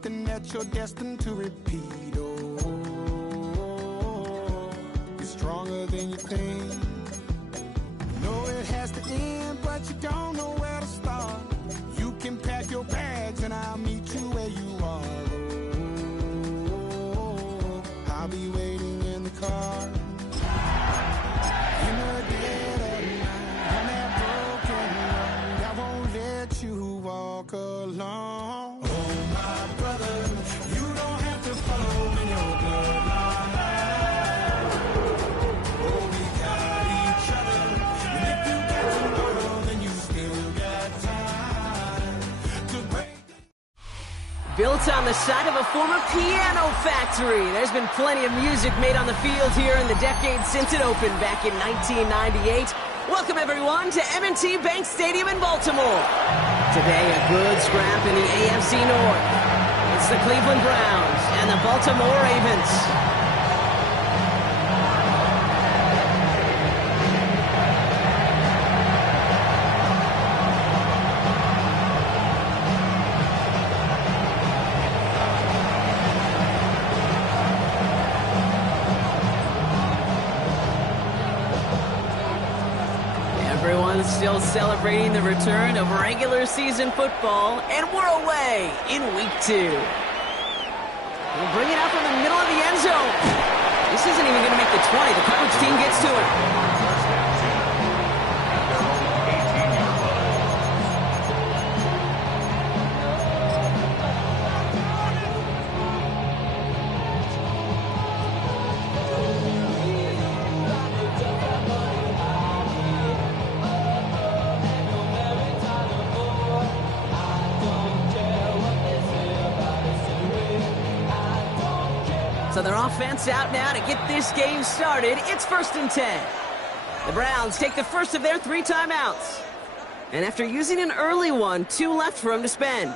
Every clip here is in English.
something that you're destined to repeat. Oh, you're stronger than you think. Know it has to end, but you don't know where to start. You can pack your bags and I'll meet you where you are. Oh, I'll be waiting in the car. In the dead of night, on that broken road, I won't let you walk alone. Oh, my brother, you don't have to follow in your bloodline. Oh, we got each other, and if you got to go, then you still got time to break. Built on the side of a former piano factory, there's been plenty of music made on the field here in the decade since it opened back in 1998. Welcome, everyone, to M&T Bank Stadium in Baltimore. Today, a good scrap in the AFC North. It's the Cleveland Browns and the Baltimore Ravens. Everyone's still celebrating the return of regular season football, and we're away in week 2. We'll bring it out from the middle of the end zone. This isn't even going to make the 20. The coverage team gets to it. So their offense out now to get this game started. It's 1st and 10. The Browns take the first of their 3 timeouts. And after using an early one, 2 left for them to spend.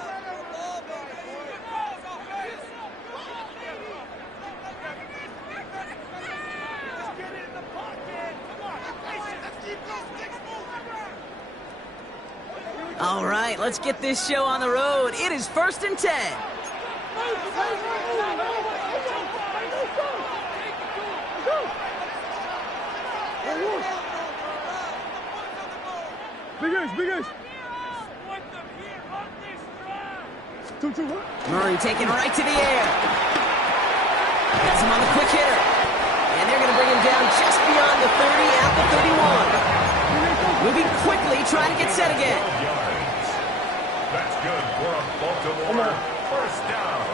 All right, let's get this show on the road. It is 1st and 10. Big Ace. Murray taking right to the air. Gets him on the quick hitter. And they're going to bring him down just beyond the 30 at the 31. Moving quickly, trying to get set again. That's good for a Baltimore first down.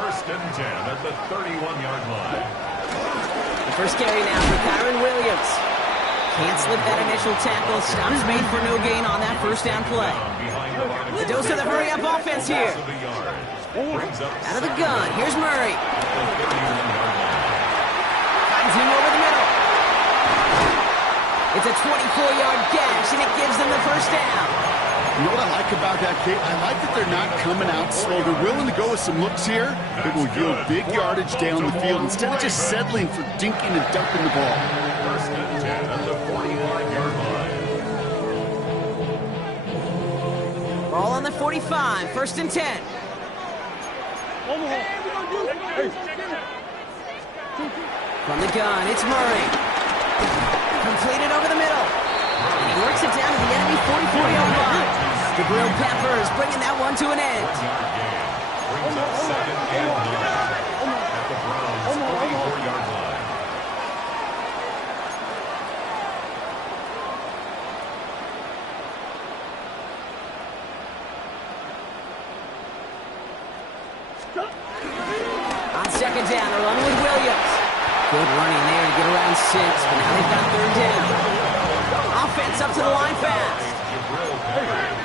1st and 10 at the 31-yard line. The first carry now for Kyren Williams. Can't slip that initial tackle. Stops made for no gain on that first down play. The dose of the hurry-up offense here. Out of the gun. Here's Murray. Finds him over the middle. It's a 24-yard gash, and it gives them the first down. You know what I like about that, Kate? I like that they're not coming out slow. They're willing to go with some looks here. It will yield big yardage down the field instead of just settling for dinking and dumping the ball. 1st and 10 at the 45-yard line. Ball on the 45. 1st and 10. From the gun, it's Murray. Completed over the middle. And he works it down to the enemy 44-yard line. Jabril Peppers bringing that one to an end. Brings up 2nd and 9 at the Browns' 44-yard line. On 2nd down, they're running with Williams. Good running there to get around 6, but now they've got 3rd down. Offense up to the line fast. Jabril Peppers.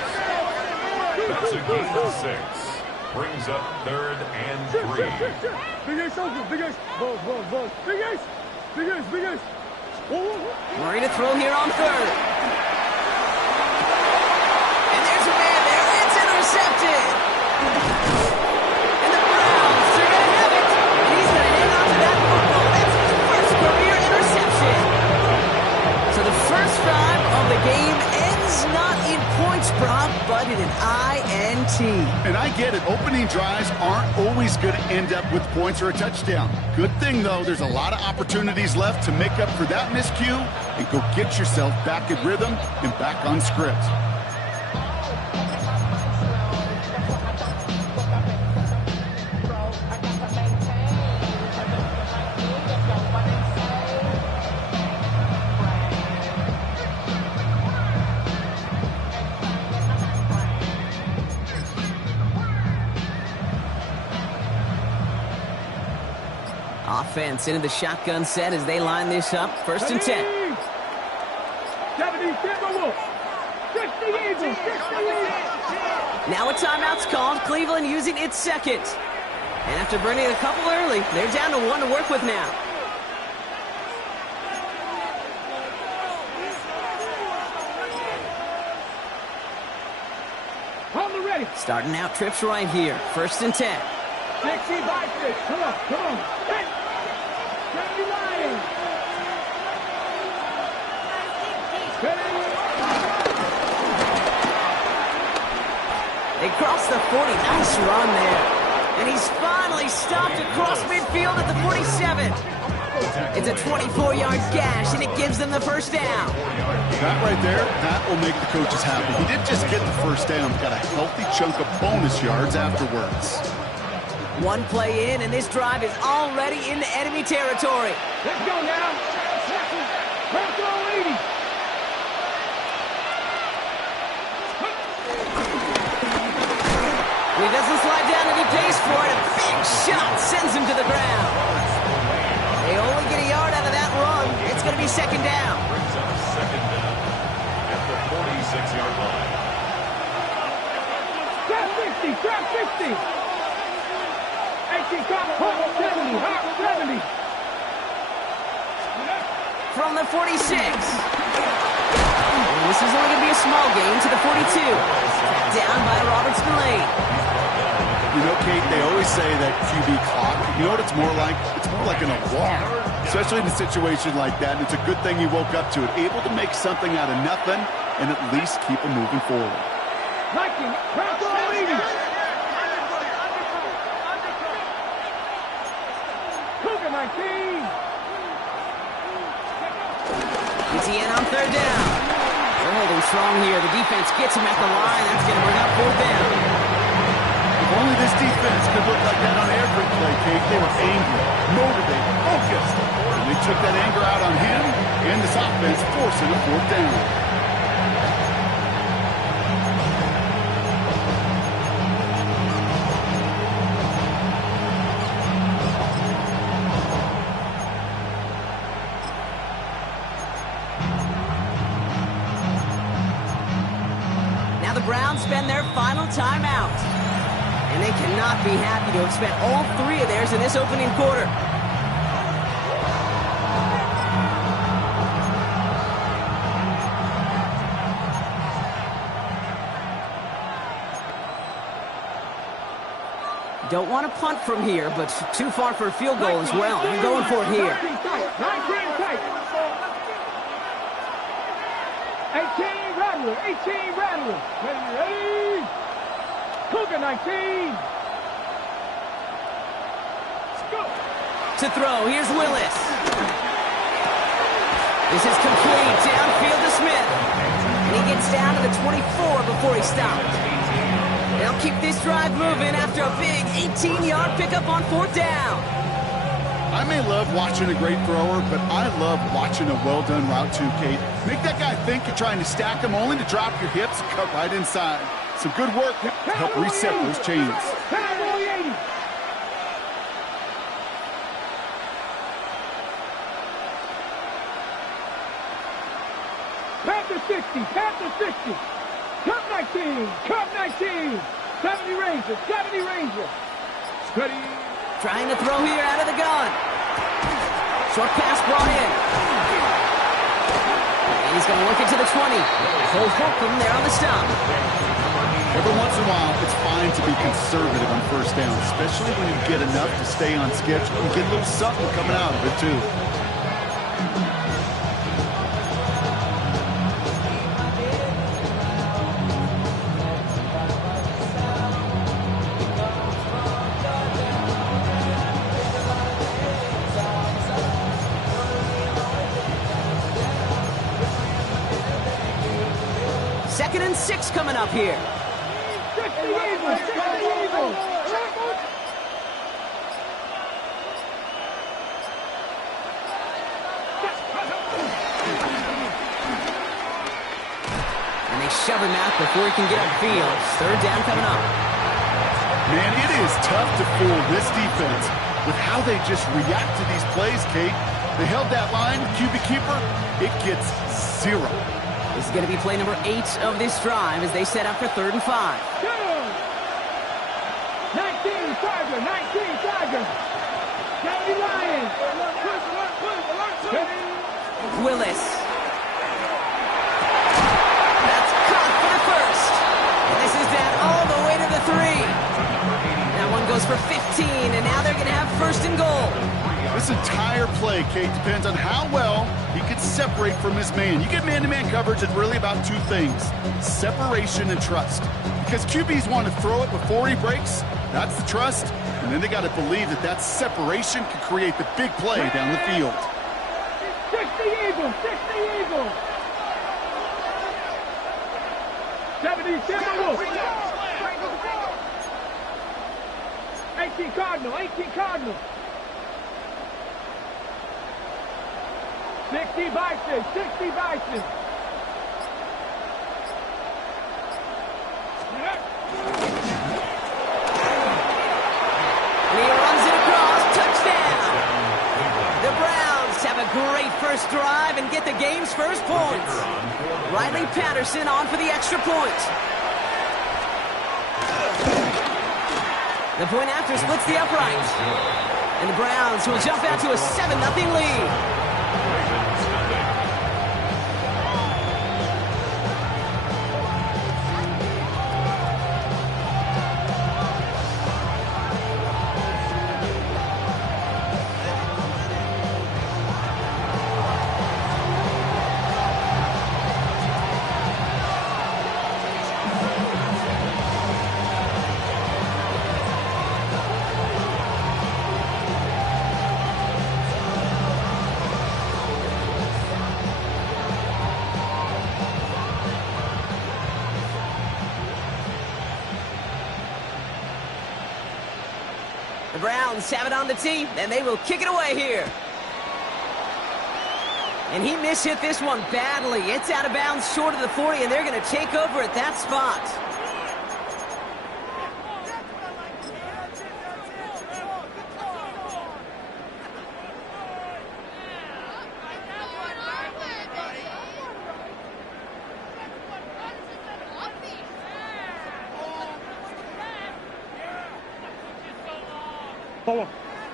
That's a gain of 6. Brings up 3rd and 3. Big Ace open. Big Ace. Buzz. Big Ace. Murray to throw here on 3rd. And there's a man there. It's intercepted. And the Browns are going to have it. And he's going to hang on to that football. That's his first career interception. So the first drive of the game ends not in points, Brock, but in an INT. guaranteed. And I get it. Opening drives aren't always going to end up with points or a touchdown. Good thing, though, there's a lot of opportunities left to make up for that miscue and go get yourself back in rhythm and back on script. Offense into the shotgun set as they line this up. 1st and 10. 70, Timberwolves. 60 Eagles. 60 Eagles. Now a timeout's called. Cleveland using its second. And after burning a couple early, they're down to 1 to work with now. On the ready. Starting out trips right here. 1st and 10. 60 by 6. Come on, come on. Hey. 70 Lions. They cross the 40. Nice run there. And he's finally stopped across midfield at the 47. It's a 24-yard gash, and it gives them the 1st down. That right there, that will make the coaches happy. He didn't just get the 1st down, got a healthy chunk of bonus yards afterwards. 1 play in, and this drive is already into enemy territory. Let's go now. Bronco 80. He doesn't slide down, and he pays for it. A big shot sends him to the ground. They only get a yard out of that run. It's going to be 2nd down. Brings up 2nd down at the 46-yard line. Trap 60. Trap 60. 18 top, 70. Hot 70. From the 46. And this is only going to be a small gain to the 42. Down by Robert Spillane. You know, Kate, they always say that QB clock, you know what it's more like? It's more like an alarm, especially in a situation like that. And it's a good thing he woke up to it, able to make something out of nothing and at least keep him moving forward. Viking, Bronco 80. Cougar 19. ETN on 3rd down. They're holding strong here. The defense gets him at the line. That's going to bring up 4th down. If only this defense could look like that on every play, Kate. They were angry, motivated, focused. And they took that anger out on him and this offense, forcing a 4th down. Now the Browns spend their final timeout. And they cannot be happy to have spent all 3 of theirs in this opening quarter. Don't want to punt from here, but too far for a field goal as well. You're going for it here. 19 tight. 18 Rattler. 18 Rattler. Ready. Cougar 19. Let's go. To throw, here's Willis. This is complete, downfield to Smith. And he gets down to the 24 before he stops. They'll keep this drive moving after a big 18-yard pickup on 4th down. I may love watching a great thrower, but I love watching a well-done route too, Kate. Make that guy think you're trying to stack him only to drop your hips and cut right inside. Some good work to help reset those chains. Cowboy 80. Panther 60. Panther 60. Cup 19. Cup 19. 70 Ranger. 70 Ranger. Steady. Trying to throw here out of the gun. Short pass brought in. And he's going to work it to the 20. Cole Holcomb there on the stop. Every once in a while, it's fine to be conservative on 1st down, especially when you get enough to stay on schedule. You get a little something coming out of it, too. 6 coming up here. 60 Eagles! 60 Eagles! And they shove him out before he can get upfield. 3rd down coming up. Man, it is tough to fool this defense with how they just react to these plays, Kate. They held that line, QB keeper, it gets 0. This is going to be play number 8 of this drive as they set up for 3rd and 5. 19 Tiger, 19 Tiger. County Lions. Willis. That's caught for the 1st. And this is down all the way to the 3. That one goes for 15, and now they're going to have 1st and goal. This entire play, Kate, depends on how well he can separate from his man. You get man-to-man coverage, it's really about 2 things, separation and trust. Because QBs want to throw it before he breaks, that's the trust, and then they got to believe that that separation can create the big play down the field. 60 Eagles! 60 Eagles! 70 Timberwolves! 18 Cardinal! 18 Cardinal! 60 Bison! 60 Bison! And he runs it across. Touchdown! The Browns have a great first drive and get the game's first points. Riley Patterson on for the extra point. The point after splits the upright. And the Browns will jump out to a 7-0 lead. The Browns have it on the tee, and they will kick it away here. And he mishit this one badly. It's out of bounds short of the 40, and they're going to take over at that spot.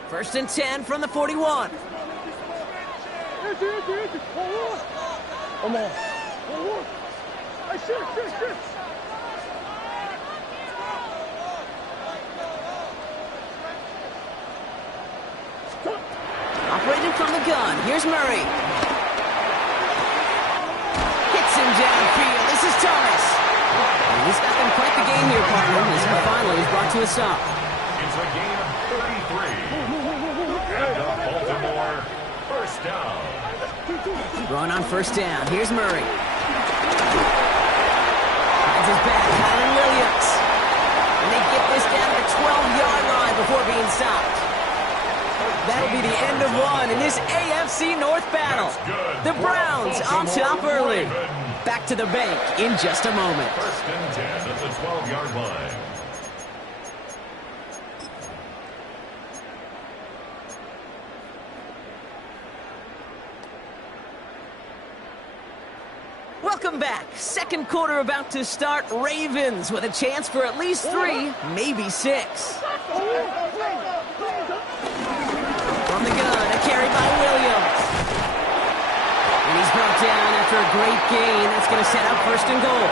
First and 10 from the 41. Come on. Hey, shit. Operating from the gun. Here's Murray. Hits him downfield. This is Thomas. And he's got them quite the game here, partner. This finally is brought to a stop. It's a gain of 33. And Baltimore, first down. Throwing on first down. Here's Murray. Finds his back, Kyron Williams. And they get this down to the 12-yard line before being stopped. That'll be the end of one in this AFC North battle. The Browns on top early. Back to the bank in just a moment. First and 10 at the 12-yard line. Welcome back. Second quarter about to start. Ravens with a chance for at least 3, maybe 6. From the gun, a carry by Williams. And he's brought down after a great gain. That's going to set up first and goal.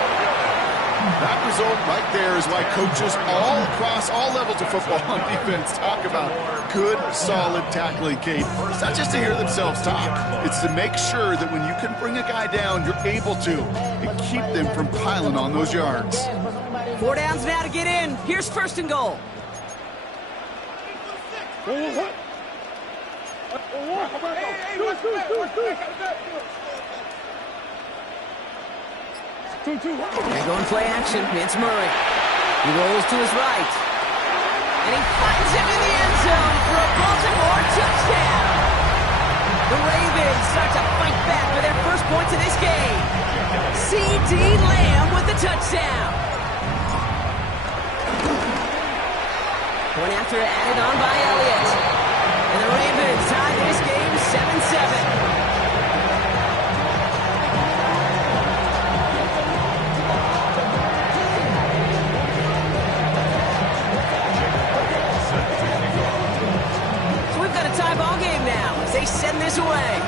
That result right there is why coaches all across all levels of football on defense talk about good, solid tackling, Kate. It's not just to hear themselves talk. It's to make sure that when you can bring a guy down, you're able to and keep them from piling on those yards. 4 downs now to get in. Here's first and goal. They're going play action. It's Murray. He rolls to his right. And he finds him in the end zone for a Baltimore touchdown. The Ravens start to fight back for their first points of this game. C.D. Lamb with the touchdown. Point after added on by Elliott. And the Ravens tie this game 7-7. Tie ball game now as they send this away.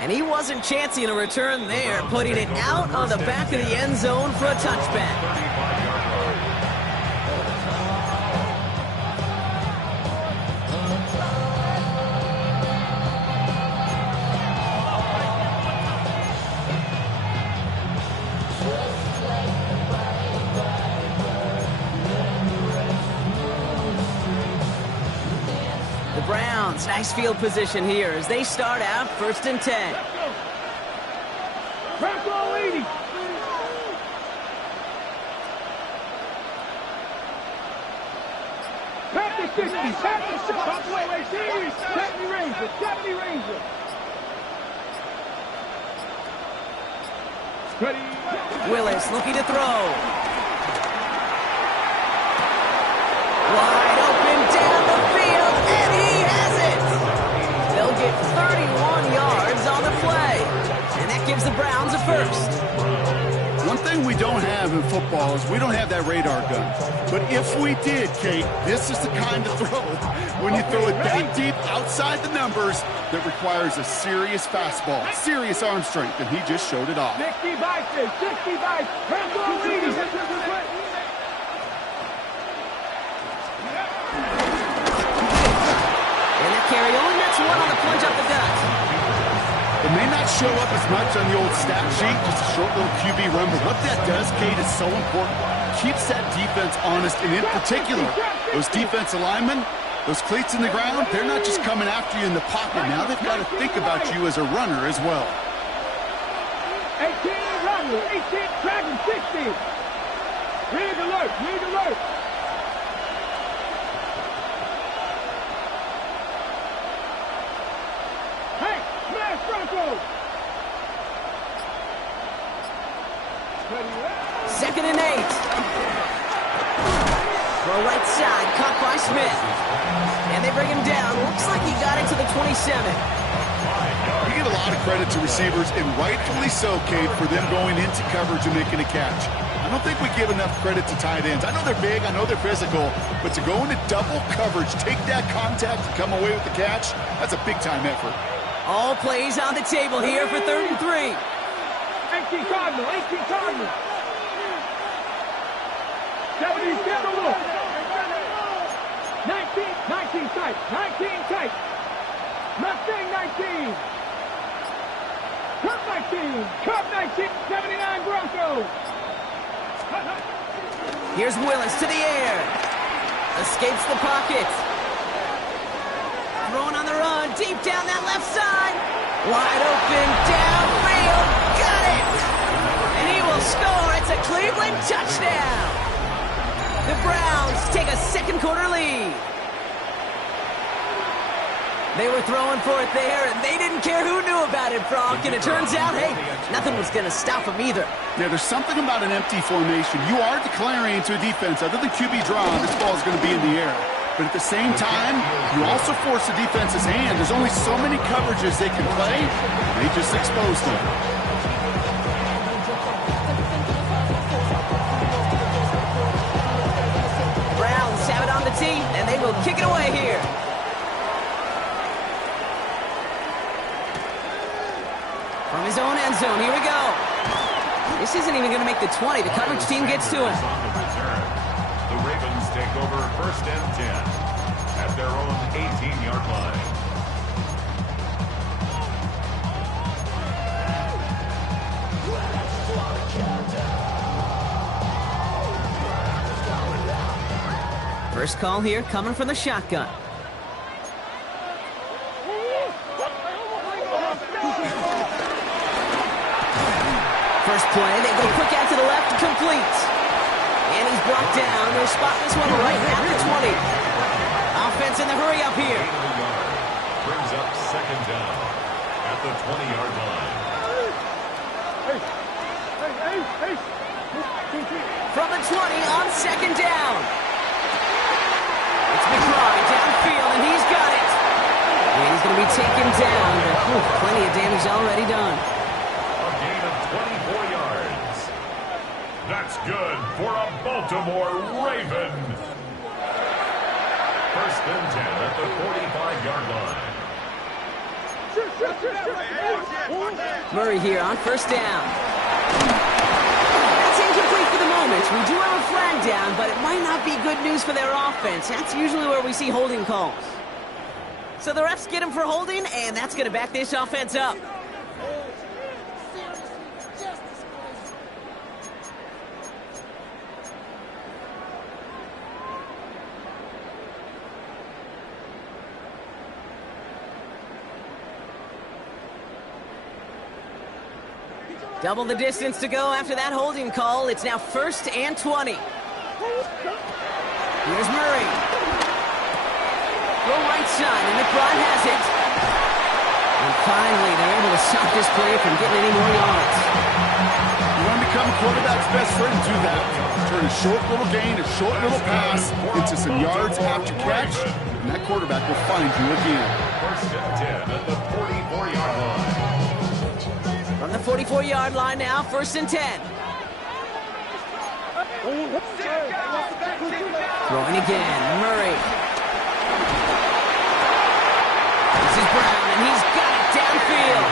And he wasn't chancing a return there, putting it out on the back of the end zone for a touchback. Browns, nice field position here as they start out 1st and 10. Bronco leading. Back to 60, back to 70 Ranger, 70 Ranger. Ready. Willis looking to throw. Wide open down the field, and he has it! They'll get 31 yards on the play, and that gives the Browns a first. One thing we don't have in football is we don't have that radar gun. But if we did, Kate, this is the kind of throw, when you throw it that deep outside the numbers, that requires a serious fastball, serious arm strength, and he just showed it off. 60 by 60 by Bronco leading. Carry only nets one on the plunge up the gut. It may not show up as much on the old stat sheet, just a short little QB run, but what that does, Kate, is so important. Keeps that defense honest, and in particular, those defensive linemen, those cleats in the ground, they're not just coming after you in the pocket. Now they've got to think about you as a runner as well. 18 runner, 18 dragon, 60. Read alert, read alert. Broncos. 2nd and 8. Throw right side, caught by Smith. And they bring him down. Looks like he got it to the 27. You get a lot of credit to receivers, and rightfully so, Kate, for them going into coverage and making a catch. I don't think we give enough credit to tight ends. I know they're big, I know they're physical, but to go into double coverage, take that contact, and come away with the catch, that's a big-time effort. All plays on the table here for 3rd and 3. 18 Cardinal, 18 Cardinal. 77 look. 19 tight, 19 tight. Mustang 19. Cup 19, 79 Broncos. Here's Willis to the air. Escapes the pocket. Throwing on the run, deep down that left side. Wide open, downfield, got it! And he will score. It's a Cleveland touchdown. The Browns take a 2nd quarter lead. They were throwing for it there, and they didn't care who knew about it, Frank. And it turns out, hey, nothing was going to stop them either. Yeah, there's something about an empty formation. You are declaring to a defense, other than QB draw, this ball is going to be in the air. But at the same time, you also force the defense's hand. There's only so many coverages they can play. They just exposed them. Browns have it on the tee, and they will kick it away here. From his own end zone, here we go. This isn't even going to make the 20. The coverage team gets to him. The Ravens take over 1st and 10 at their own 18-yard line. First call here coming from the shotgun. play. They go quick out to the left, complete. And he's brought down. They'll spot this one right at the 20. Offense in the hurry up here. Brings up second down at the 20-yard line. From the 20 on second down. It's McBride downfield, and he's got it. And he's going to be taken down. Plenty of damage already done. A gain of 24 yards. That's good for a Baltimore Raven. First and 10 at the 45-yard line. Murray here on first down. That's incomplete for the moment. We do have a flag down, but it might not be good news for their offense. That's usually where we see holding calls. So the refs get him for holding, and that's going to back this offense up. Double the distance to go after that holding call. It's now first and 20. Here's Murray. Go right side, and McBride has it. And finally, they're able to stop this play from getting any more yards. You want to become a quarterback's best friend, do that. Turn a short little gain, a short little pass into some yards after catch, and that quarterback will find you again. First and 10 at the 44-yard line. From the 44-yard line now, first and 10. Throwing again, Murray. This is Brown, and he's got it downfield.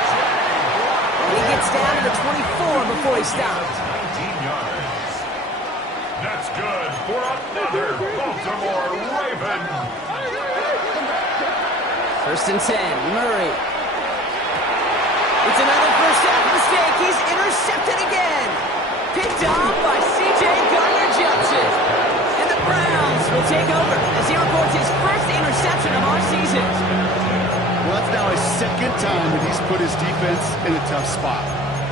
And he gets down to the 24 before he stops. 19 yards. That's good for another Baltimore Raven. First and 10, Murray. It's another first half mistake. He's intercepted again. Picked off by C.J. Gardner-Johnson. And the Browns will take over as he reports his first interception of our season. Well, that's now his second time that he's put his defense in a tough spot.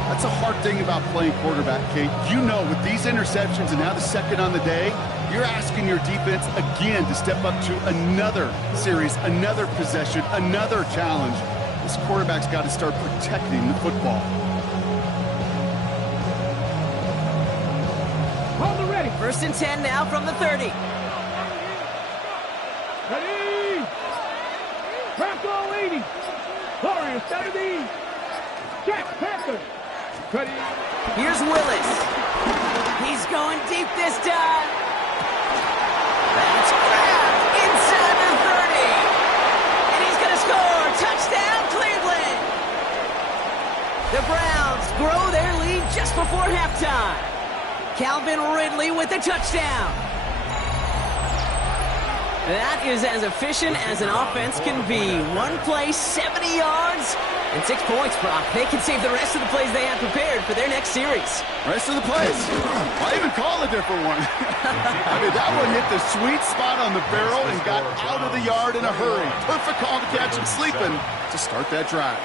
That's a hard thing about playing quarterback, Kate. You know, with these interceptions and now the second on the day, you're asking your defense again to step up to another series, another possession, another challenge. This quarterback's got to start protecting the football. Hold the ready. First and 10 now from the 30. Ready. Crack all 80. Florian 70. Jack Panther. Ready. Here's Willis. He's going deep this time. That's grabbed inside the 30. And he's going to score. Touchdown, Cleveland. The Browns grow their lead just before halftime. Calvin Ridley with the touchdown. That is as efficient as an offense can be. One play, 70 yards, and 6 points, Brock. They can save the rest of the plays they have prepared for their next series. Rest of the plays. Why even call a different one? I mean, that one hit the sweet spot on the barrel and got out of the yard in a hurry. Perfect call to catch him sleeping to start that drive.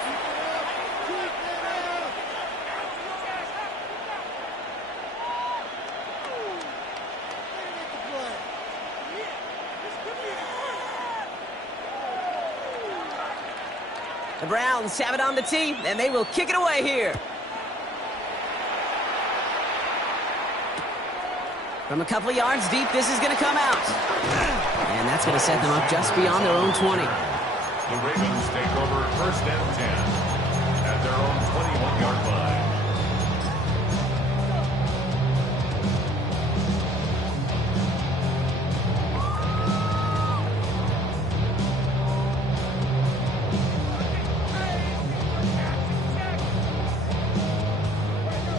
The Browns have it on the tee, and they will kick it away here. From a couple of yards deep, this is going to come out. And that's going to set them up just beyond their own 20. The Ravens take over first and 10 at their own 21-yard line.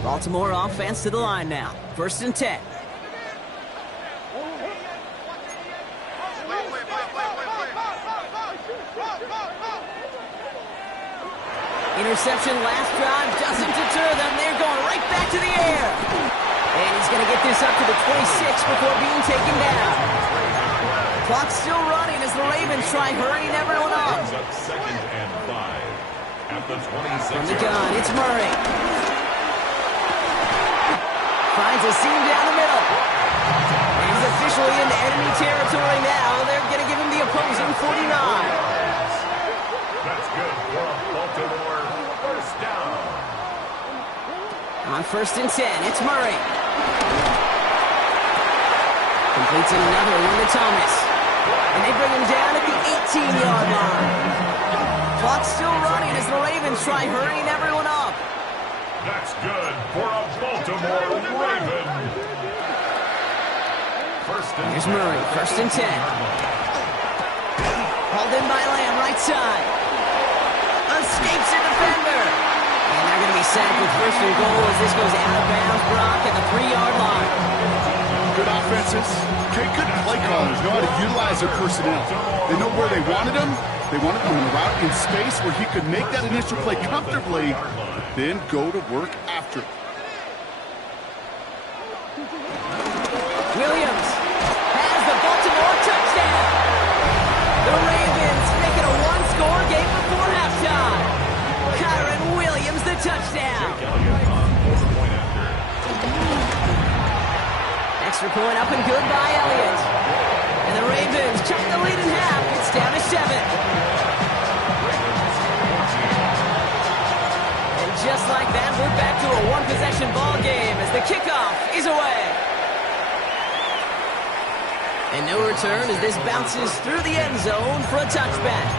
Baltimore offense to the line now. First and 10. Interception last drive doesn't deter them. They're going right back to the air. And he's going to get this up to the 26 before being taken down. Clock's still running as the Ravens try hurrying everyone up. Up second and 5 at the 26. From the gun, it's Murray. Finds a seam down the middle. He's officially into enemy territory now. They're going to give him the opposing 49. That's good for a Baltimore first down. On 1st and 10, it's Murray. Completes another one to Thomas. And they bring him down at the 18-yard line. Clock's still running as the Ravens try hurrying everyone up. That's good for a Baltimore Raven. Here's Murray, 1st and 10. Hauled in by Lamb, right side. Escapes a defender. And they're going to be sacked with 1st and goal as this goes out of bounds. Brock at the 3-yard line. Good offenses. Okay, good play callers know how to utilize their personnel. They know where they wanted him. They wanted him in a route in space where he could make that initial play comfortably, then go to work after. Williams has the Baltimore touchdown. The Ravens make it a one-score game before halftime. Kyren Williams the touchdown. Extra point up and good by Elliott. And the Ravens check the lead in half. It's down to 7. And just like that, we're back to a one-possession ball game as the kickoff is away. And no return as this bounces through the end zone for a touchback.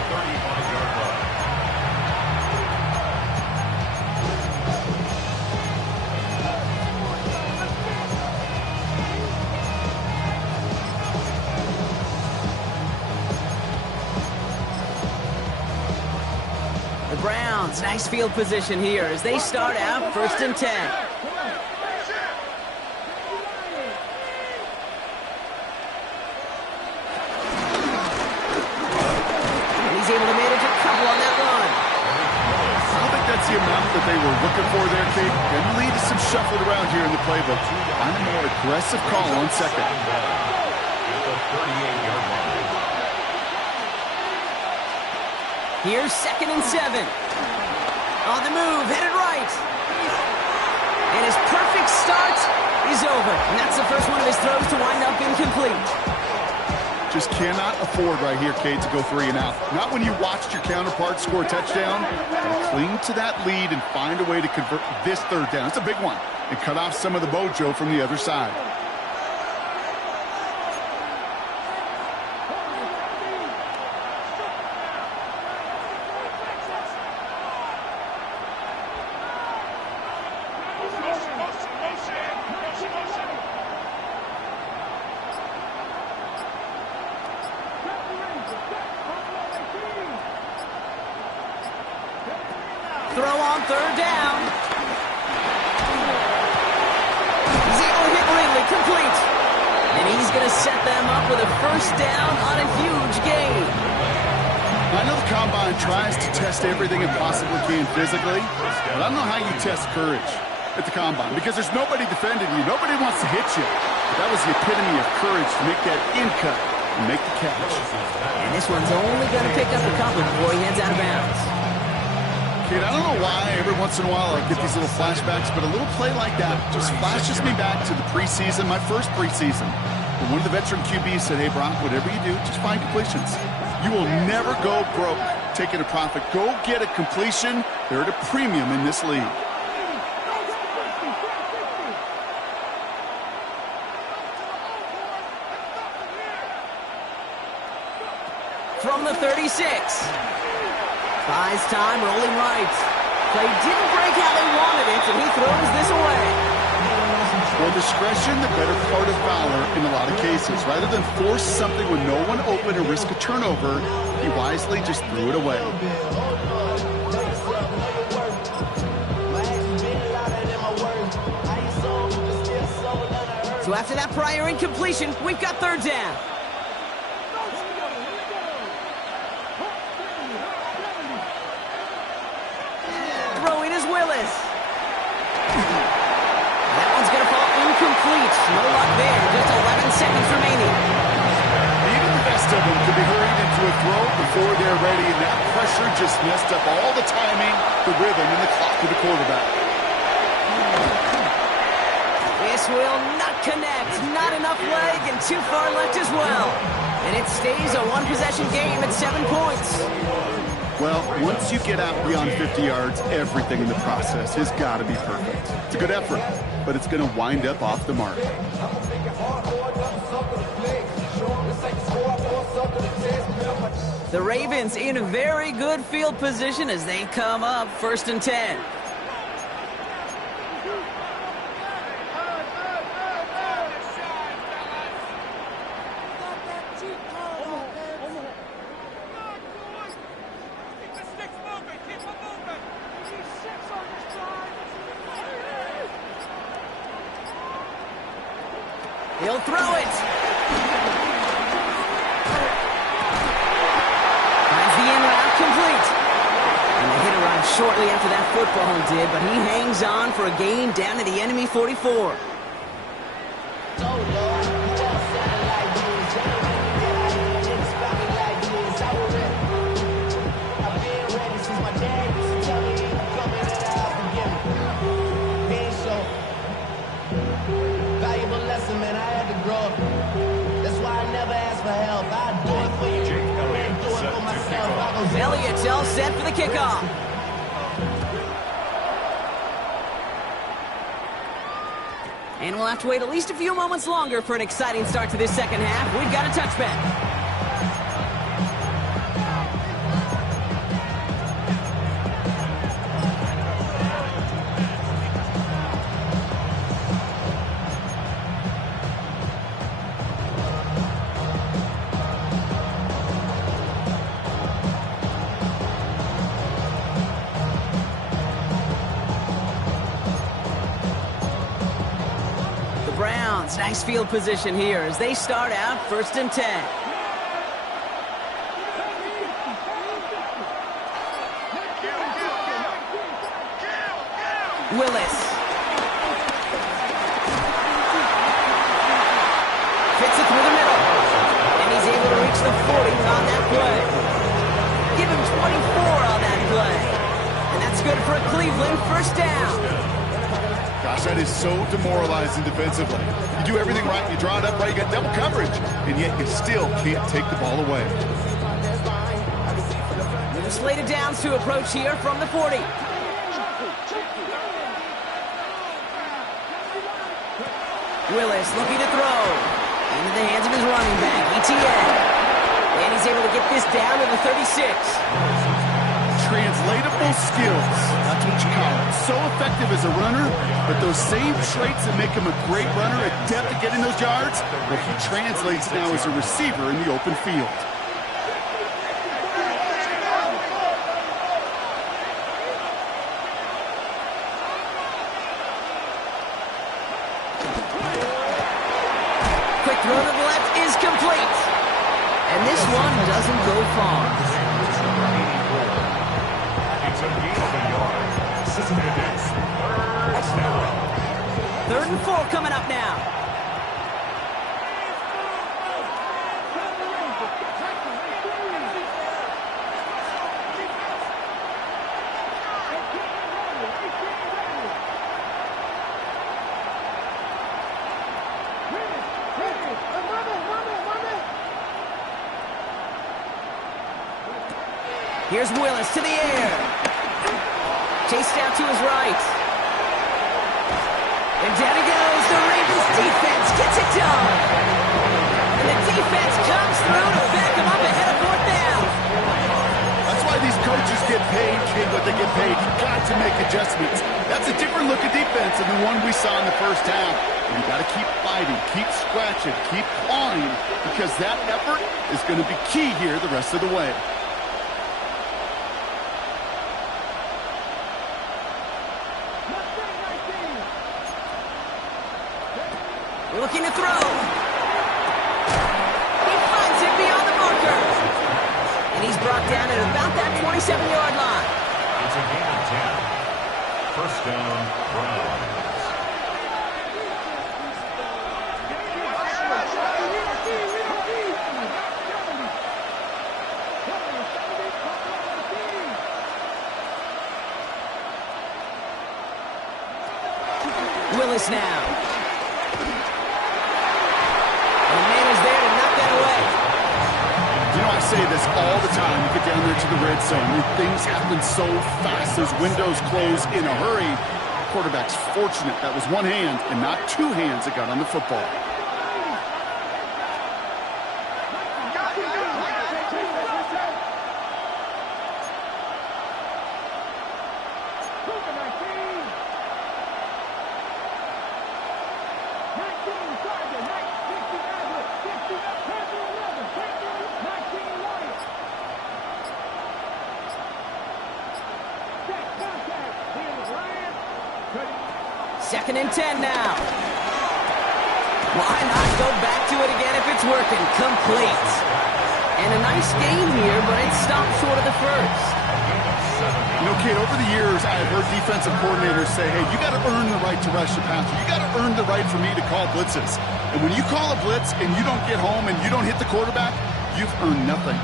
The Browns, nice field position here as they start out 1st and 10. Able to manage a couple on that run. I don't think that's the amount that they were looking for there, Kate. And lead to some shuffled around here in the playbook. Find a more aggressive call on 2nd. Here's 2nd and 7. On the move, headed right. And his perfect start is over. And that's the first one of his throws to wind up incomplete. Just cannot afford right here, Kate, to go 3 and out. Not when you watched your counterpart score a touchdown. Gotta cling to that lead and find a way to convert this 3rd down. It's a big one. And cut off some of the mojo from the other side. Throw on 3rd down. He's able to hit Ridley, complete. And he's going to set them up with a 1st down on a huge gain. I know the Combine tries to test everything it possibly can physically, but I don't know how you test courage at the Combine because there's nobody defending you. Nobody wants to hit you. But that was the epitome of courage to make that in cut and make the catch. And this one's only going to pick up a couple before he heads out of bounds. Kid, I don't know why every once in a while I get these little flashbacks, but a little play like that just flashes me back to the preseason, my first preseason. When one of the veteran QBs said, hey, Brock, whatever you do, just find completions. You will never go broke taking a profit. Go get a completion. They're at a premium in this league. From the 36. Buys time, rolling right. Play didn't break how they wanted it, and he throws this away. More discretion, the better part of valor in a lot of cases. Rather than force something with no one open or risk a turnover, he wisely just threw it away. So after that prior incompletion, we've got 3rd down. Throwing is Willis. That one's going to fall incomplete. No luck there. Just 11 seconds remaining. Even the best of them could be hurried into a throw before they're ready, and that pressure just messed up all the timing, the rhythm, and the clock of the quarterback. This will not connect. Not enough leg and too far left as well. And it stays a one-possession game at 7 points. Well, once you get out beyond 50 yards, everything in the process has got to be perfect. It's a good effort, but it's going to wind up off the mark. The Ravens in a very good field position as they come up 1st and 10. He'll throw it. Finds the in route complete. And the hit arrived shortly after that football did, but he hangs on for a gain down to the enemy 44. Man, I had to grow up. That's why I never asked for help. I do it for you. Jake Elliott Do it set for to myself. kick off. Elliott's all set for the kickoff. And we'll have to wait at least a few moments longer for an exciting start to this second half. We've got a touchback. Browns, nice field position here as they start out 1st and 10. Willis. Fits it through the middle. And he's able to reach the 40 on that play. Give him 24 on that play. And that's good for a Cleveland 1st down. Gosh, that is so demoralizing defensively. You do everything right, you draw it up right, you get double coverage, and yet you still can't take the ball away. Slated downs to approach here from the 40. Willis looking to throw. Into the hands of his running back, ETN. And he's able to get this down to the 36. Translatable skills. That's what you call it. So effective as a runner, but those same traits that make him a great runner, adept at getting those yards, well, he translates now as a receiver in the open field. Quick throw to the left is complete. And this one doesn't go far. It's a gain of a yard. And it's 3rd down. 3rd and 4 coming up now. Here's Willis to the air. Chased out to his right. And down he goes. The Ravens defense gets it done. And the defense comes through to back him up ahead of 4th down. That's why these coaches get paid, what they get paid. You've got to make adjustments. That's a different look at defense than the one we saw in the 1st half. And you got to keep fighting, keep scratching, keep clawing, because that effort is going to be key here the rest of the way. Looking to throw. He finds it beyond the marker. And he's brought down at about that 27-yard line. It's a gain of 10. 1st down, Browns. Willis now. say this all the time. You get down there to the red zone, and things happen so fast. Those windows close in a hurry. Quarterback's fortunate that was one hand and not two hands that got on the football. Second and 10 now. Why not go back to it again if it's working? Complete. And a nice game here, but it stopped short of the first. You know, Kate, over the years, I've heard defensive coordinators say, hey, you got to earn the right to rush the passer. You got to earn the right for me to call blitzes. And when you call a blitz and you don't get home and you don't hit the quarterback, you've earned nothing.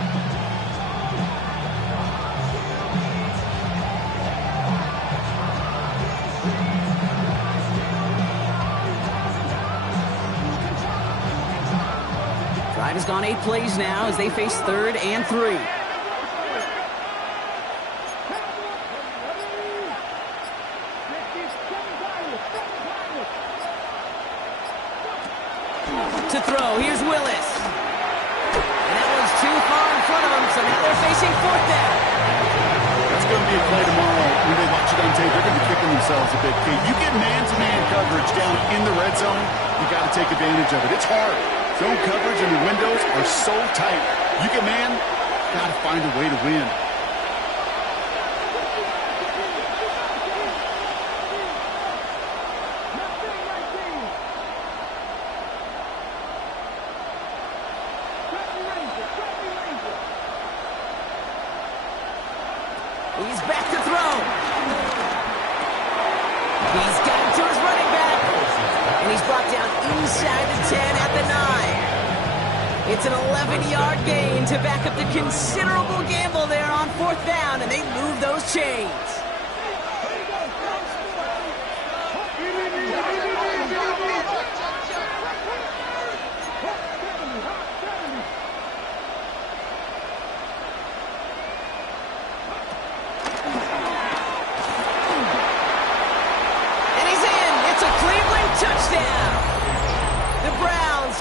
Drive has gone 8 plays now as they face 3rd and 3. To throw, here's Willis. And that one's too far in front of him, so now they're facing 4th down. That's going to be a play tomorrow. When they watch it on tape, they're going to be kicking themselves a bit, Kate. You get man-to-man coverage down in the red zone, you got to take advantage of it. It's hard. Zone coverage and the windows are so tight. You get man, got to find a way to win. He's back to throw. He's got him to his running back. And he's brought down inside the 10 at the 9. It's an 11-yard gain to back up the considerable gamble there on 4th down, and they move those chains.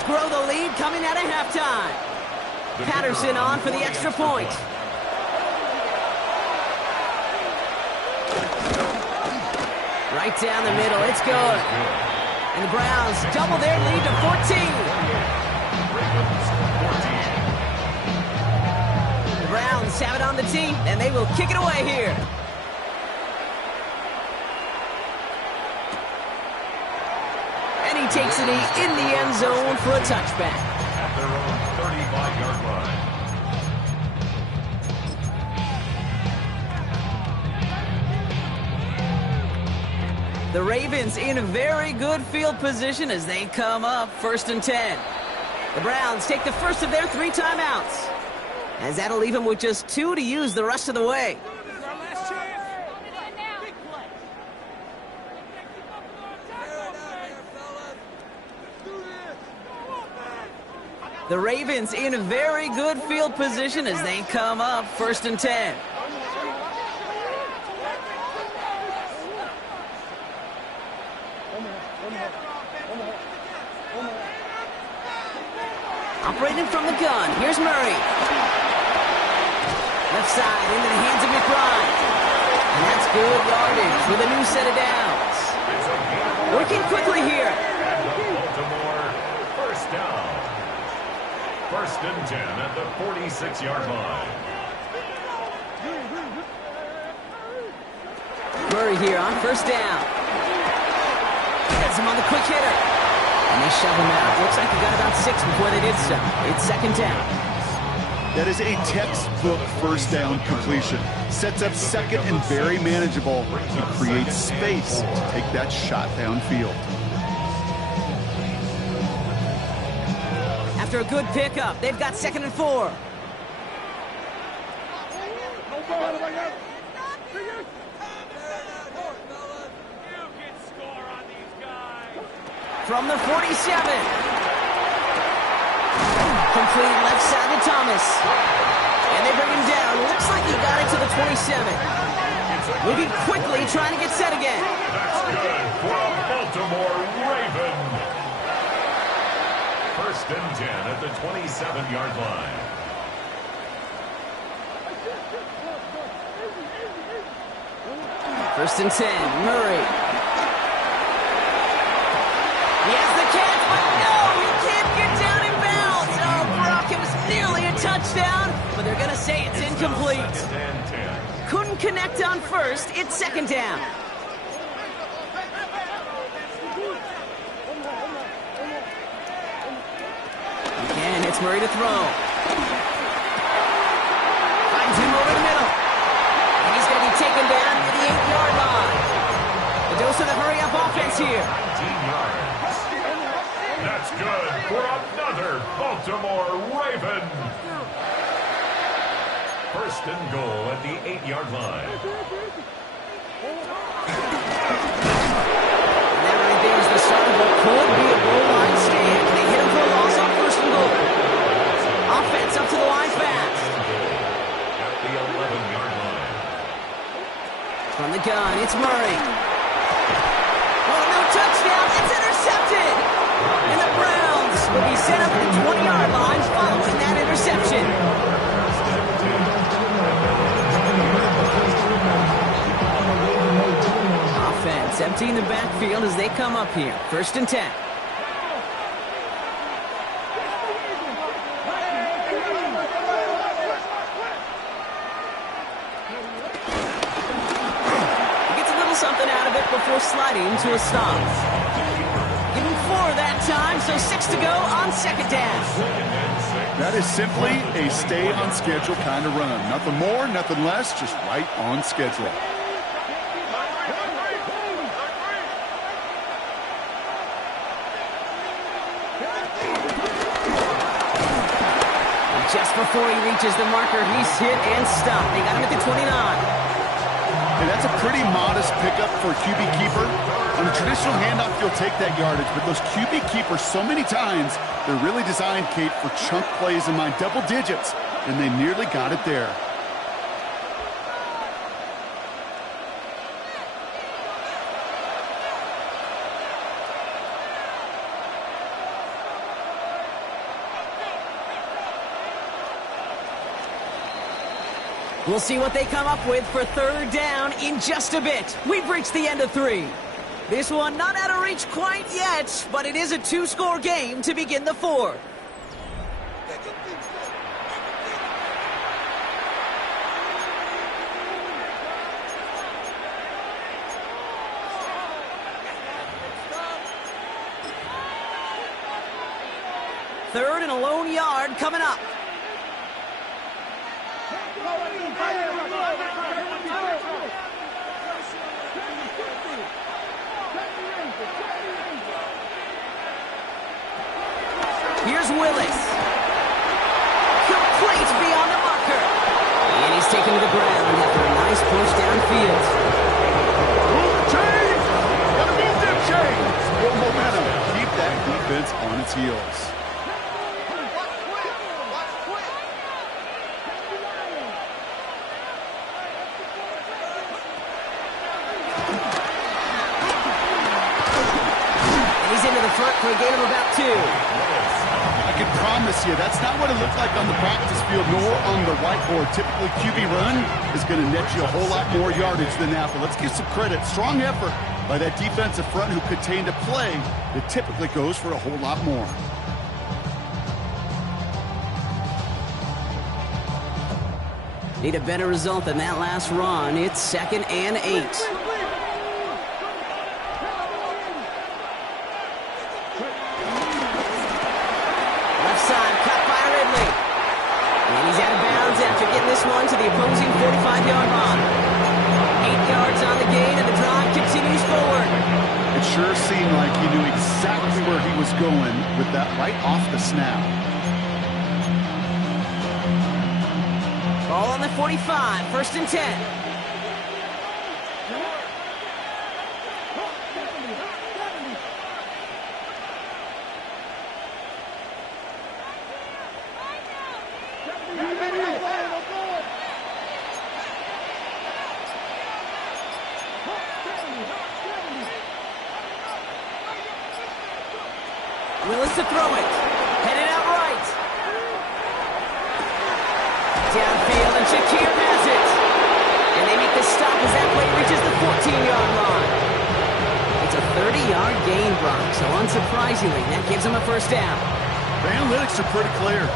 Grow the lead coming out of halftime. Patterson on for the extra point. Right down the middle, it's good. And the Browns double their lead to 14. The Browns have it on the tee, and they will kick it away here. Takes it in the end zone for a touchback. At their own 35-yard line. The Ravens in a very good field position as they come up 1st and 10. The Browns take the first of their 3 timeouts, as that'll leave them with just 2 to use the rest of the way. The Ravens in a very good field position as they come up 1st and 10. Operating from the gun, here's Murray. Left side into the hands of McBride. And that's good yardage with a new set of downs. Working quickly here. Baltimore, 1st down. 1st and 10 at the 46-yard line. Murray here on 1st down. Gets him on the quick hitter. And they shove him out. Looks like he got about 6 before they did so. It's 2nd down. That is a textbook 1st down completion. Sets up 2nd and very manageable. It creates space to take that shot downfield. After a good pickup, they've got 2nd and 4. From the 47. Complete left side to Thomas. And they bring him down. Looks like he got it to the 27. Moving quickly, trying to get set again. That's good for a Baltimore Raven. First and 10 at the 27-yard line. First and 10, Murray. He has the catch, but no, he can't get down in bounds. Oh, Brock, it was nearly a touchdown, but they're going to say it's incomplete. Second and 10. Couldn't connect on first. It's second down. Again, it's Murray to throw. Finds him over the middle. And he's going to be taken down near the 8-yard line. The dose of the hurry-up offense here. 19 yards. That's good for another Baltimore Raven. First and goal at the 8-yard line. And that right there is the start of what could be a goal line stand. They hit him for a loss on first and goal. Offense up to the line fast. At the 11-yard line. From the gun, it's Murray. Oh, no touchdown. It's intercepted. And the Browns will be set up at the 20-yard line following that interception. Offense emptying the backfield as they come up here. First and 10. Something out of it before sliding to a stop. Give him 4 that time, so 6 to go on second down. That is simply a stay on schedule kind of run. Nothing more, nothing less, just right on schedule. Just before he reaches the marker, he's hit and stopped. They got him at the 29. And that's a pretty modest pickup for a QB keeper. On a traditional handoff, you'll take that yardage, but those QB keepers, so many times, they're really designed, Kate, for chunk plays in my double digits, and they nearly got it there. We'll see what they come up with for third down in just a bit. We've reached the end of 3. This one not out of reach quite yet, but it is a 2-score game to begin the 4th. Third and a lone yard coming up. Here's Willis. Complete beyond the marker. And he's taken to the ground after a nice push downfield. Move the chains! Gotta move them chains! Build momentum. Keep that defense on its heels. Front for a gain of about 2. I can promise you that's not what it looked like on the practice field nor on the whiteboard. Typically, QB run is going to net you a whole lot more yardage than that. But let's give some credit. Strong effort by that defensive front who contained a play that typically goes for a whole lot more. Need a better result than that last run. It's 2nd and 8. One to the opposing 45-yard line. 8 yards on the gain, and the drive continues forward. It sure seemed like he knew exactly where he was going with that right off the snap. Ball on the 45, 1st and 10. Willis to throw it. Headed out right. Downfield, and Shakir has it. And they make the stop as that play reaches the 14-yard line. It's a 30-yard gain, Brock, so unsurprisingly, that gives them a first down. The analytics are pretty clear.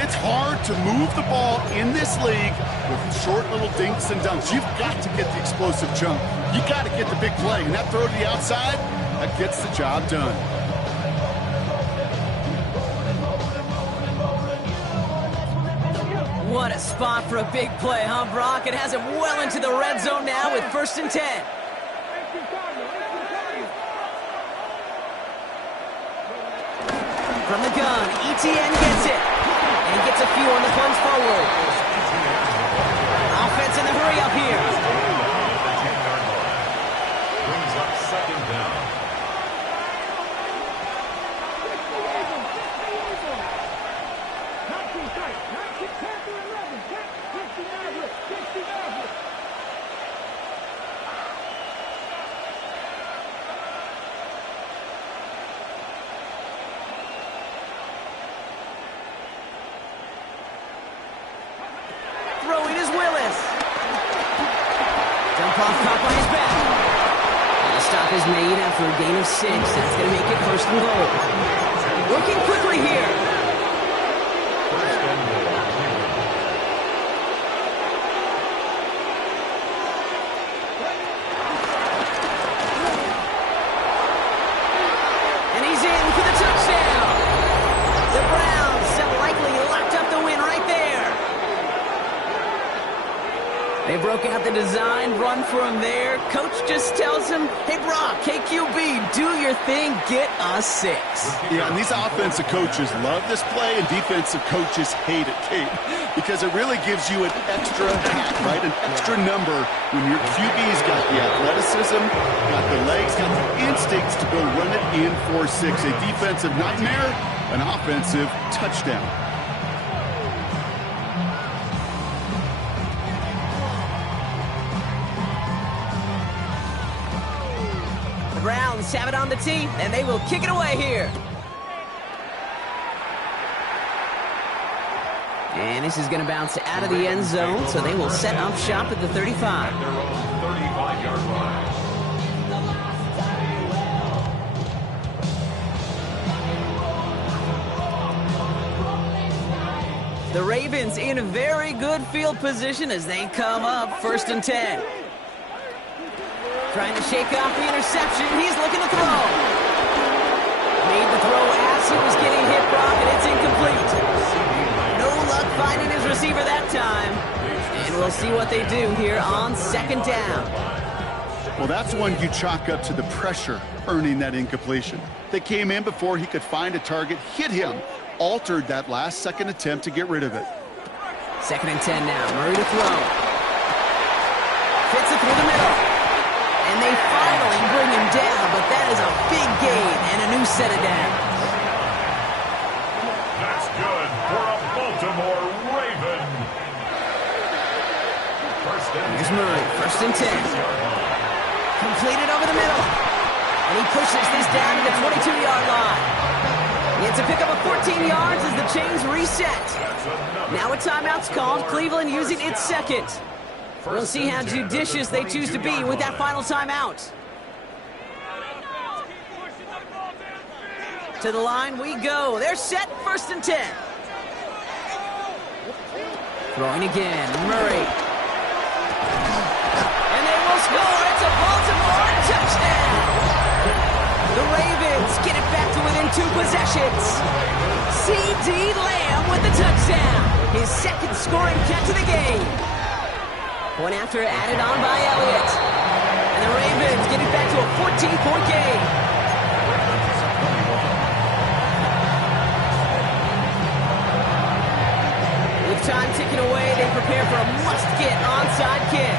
It's hard to move the ball in this league with short little dinks and dunks. You've got to get the explosive jump. You got to get the big play. And that throw to the outside, that gets the job done. What a spot for a big play, huh, Brock? It has him well into the red zone now with 1st and 10. From the gun, ETN gets it. And he gets a few on the plunge forward. Offense in the hurry up here. Brings up 2nd down. Throwing is Willis. Dump off caught by his back. And the stop is made after a gain of 6. That's going to make it 1st and goal. Working quickly here. And he's in for the touchdown. The Browns have likely locked up the win right there. They broke out the design run for him there. Coach just tells him, hey, Brock, KQB, do your thing, get us 6. Yeah, and these offensive coaches love this play, and defensive coaches hate it, Kate, because it really gives you an extra hat, right? An extra number when your QB's got the athleticism, got the legs, got the instincts to go run it in for 6. A defensive nightmare, an offensive touchdown. The Browns have it on the tee, and they will kick it away here. And this is going to bounce out of the end zone, so they will set up shop at the 35. Their own 35-yard line. The Ravens in a very good field position as they come up 1st and 10. Trying to shake off the interception. He's looking to throw. Made the throw as he was getting hit, Brock, and it's incomplete. No luck finding his receiver that time. And we'll see what they do here on 2nd down. Well, that's one you chalk up to the pressure earning that incompletion. They came in before he could find a target, hit him, altered that last-second attempt to get rid of it. 2nd and 10 now. Murray to throw. Fits it through the middle. And they finally bring him down, but that is a big gain and a new set of downs. That's good for a Baltimore Raven. Here's Murray, 1st and 10. Completed over the middle. And he pushes this down to the 22-yard line. He gets a pickup of 14 yards as the chains reset. Now a timeout's called. Cleveland using its 2nd. We'll see how judicious they choose to be with that final timeout. To the line we go. They're set, 1st and 10. Throwing again, Murray. And they will score. It's a Baltimore touchdown. The Ravens get it back to within 2 possessions. C.D. Lamb with the touchdown. His 2nd scoring catch of the game. One after added on by Elliott. And the Ravens get it back to a 14-point game. With time ticking away, they prepare for a must-get onside kick.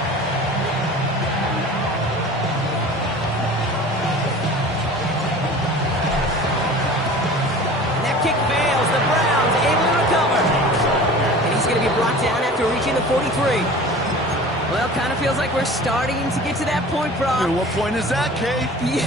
And that kick fails. The Browns able to recover. And he's to 43. Well, kind of feels like we're starting to get to that point, Brock. And what point is that, Kate? You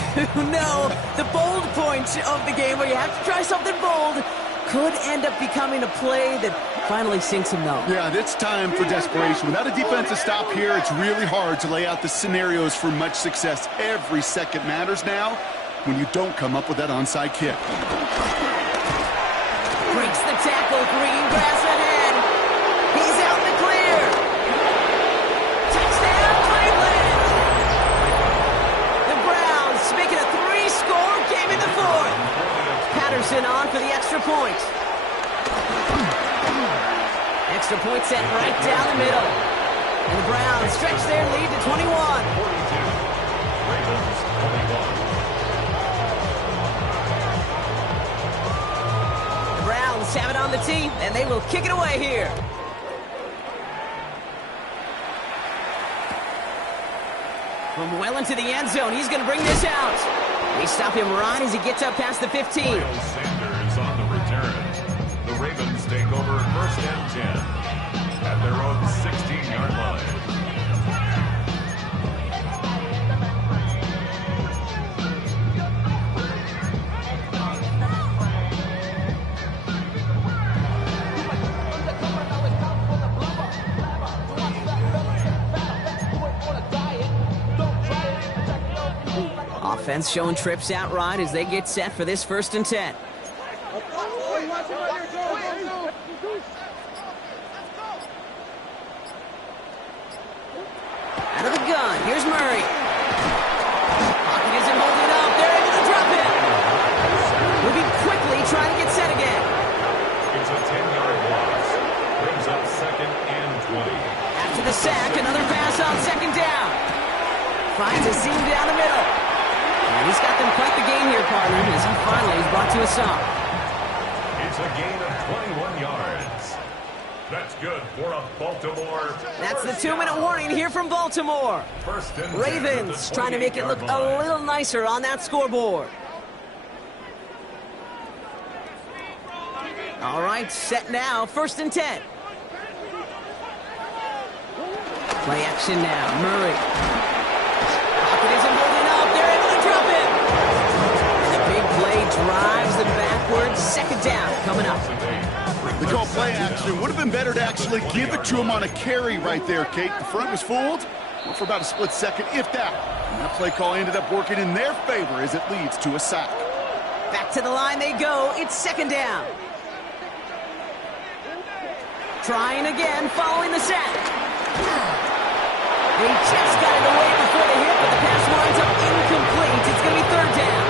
know, the bold point of the game where you have to try something bold could end up becoming a play that finally sinks him, though. Yeah, it's time for desperation. Without a defensive stop here, it's really hard to lay out the scenarios for much success. Every second matters now when you don't come up with that onside kick. Breaks the tackle, green grass ahead. He's out in the clear. Touchdown, Cleveland! The Browns making a 3-score game in the fourth. Patterson on for the extra point. Extra point set right down the middle. And the Browns stretch their lead to 21. 42. Ravens 21. The Browns have it on the tee, and they will kick it away here. From well into the end zone, he's going to bring this out. They stop him right as he gets up past the 15. Miles Sanders on the return. The Ravens take over 1st and 10 at their own 16-yard line. Offense showing trips out right as they get set for this 1st and 10. Out of the gun, here's Murray. Pocket isn't holding up, they're able to drop it. Moving quickly, trying to get set again. It's a 10-yard loss. Brings up 2nd and 20. After the sack, another pass on 2nd down. Finds a seam down the middle. And he's got them quite the game here, partner, as he finally is brought to a stop. It's a gain of 21 yards. That's good for a Baltimore. That's the 2-minute warning here from Baltimore. 1st and 10 Ravens at the trying to make it look 28-yard line. a little nicer on that scoreboard. All right, set now, 1st and 10. Play action now, Murray. Pocket isn't holding up, they're able to drop it. And the big play drives them backwards. 2nd down coming up. They call play action. Would have been better to actually give it to him on a carry right there, Kate. The front was fooled for about a split second, if that. And that play call ended up working in their favor as it leads to a sack. Back to the line they go. It's 2nd down. Trying again following the sack. They just got it away before the hit, but the pass winds up incomplete. It's going to be 3rd down.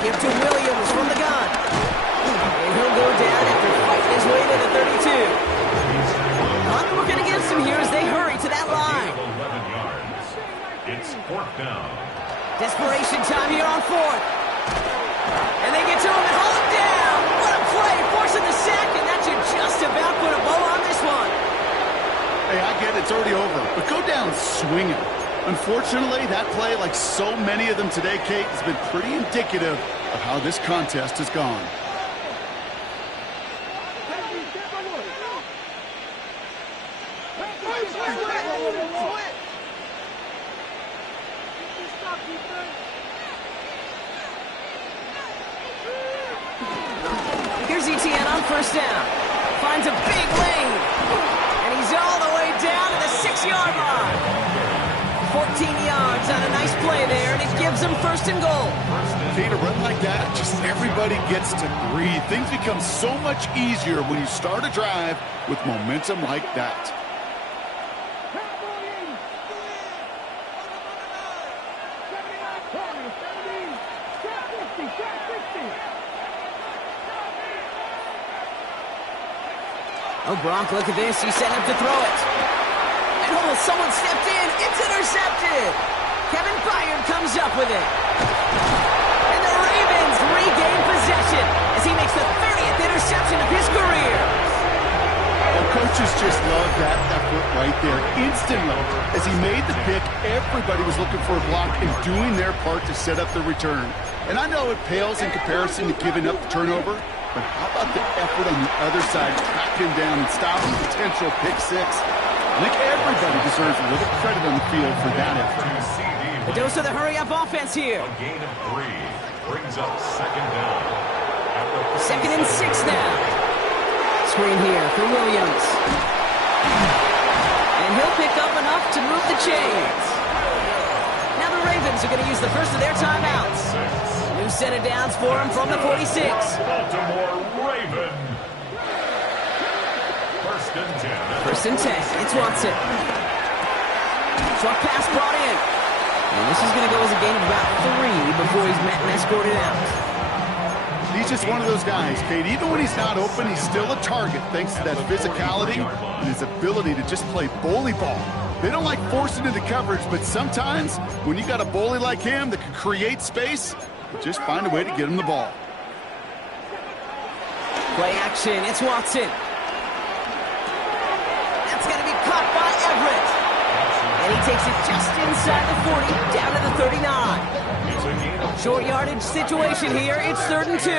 Give to Williams from the gun. And he'll go down after fighting his way to the 32. Not working against him here as they hurry to that line. 11 yards. It's 4th down. Desperation time here on 4th. And they get to him and haul him down. What a play, forcing the sack, and that should just about put a bow on this one. Hey, I get it, it's already over, but go down swinging. Unfortunately, that play, like so many of them today, Kate, has been pretty indicative of how this contest has gone. Here's Etienne on 1st down. Finds a big lane. And he's all the way down to the 6-yard line. 14 yards on a nice play there, and it gives them 1st and goal. Kate, a run like that, just everybody gets to breathe. Things become so much easier when you start a drive with momentum like that. Oh, Gronk, look at this. He's set up to throw it. And oh, someone stepped in. It's intercepted. Kevin Byard comes up with it. And the Ravens regain possession as he makes the 30th interception of his career. coaches just love that effort right there. Instantly, as he made the pick, everybody was looking for a block and doing their part to set up the return. And I know it pales in comparison to giving up the turnover, but how about the effort on the other side, tracking him down and stopping potential pick six? I think everybody deserves a little credit on the field for that effort. A dose of the hurry-up offense here. A gain of 3 brings up second down. 2nd and 6 now. Screen here for Williams. And he'll pick up enough to move the chains. Now the Ravens are going to use the first of their timeouts. New set of downs for him from the 46. Baltimore Raven. 1st and 10. 1st and 10. It's Watson. Short pass brought in. And this is going to go as a gain of about 3 before he's met and escorted out. He's just one of those guys, Kate. Even when he's not open, he's still a target thanks to that physicality and his ability to just play bully ball. They don't like forcing into coverage, but sometimes when you got a bully like him that can create space, just find a way to get him the ball. Play action. It's Watson. That's going to be caught by Everett. And he takes it just inside the 40, down to the 39. Short yardage situation here. It's 3rd and 2.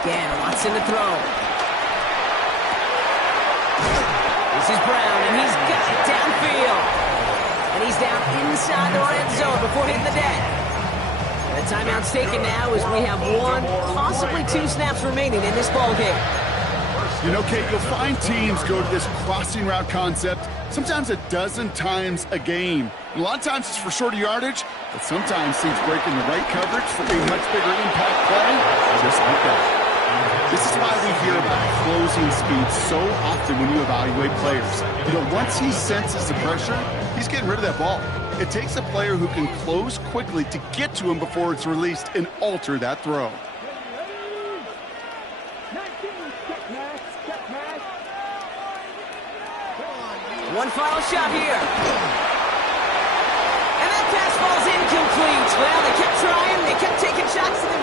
Again, Watson to throw. This is Brown, and he's got it downfield. And he's down inside the red zone before hitting the deck. And the timeout's taken now as we have 1, possibly 2 snaps remaining in this ballgame. You know, Kate, you'll find teams go to this crossing route concept sometimes a dozen times a game. And a lot of times it's for shorter yardage, but sometimes teams break in the right coverage for a much bigger impact play, just like that. This is why we hear about closing speed so often when you evaluate players. You know, once he senses the pressure, he's getting rid of that ball. It takes a player who can close quickly to get to him before it's released and alter that throw. One final shot here. And that pass falls incomplete. Well, they kept trying. They kept taking shots to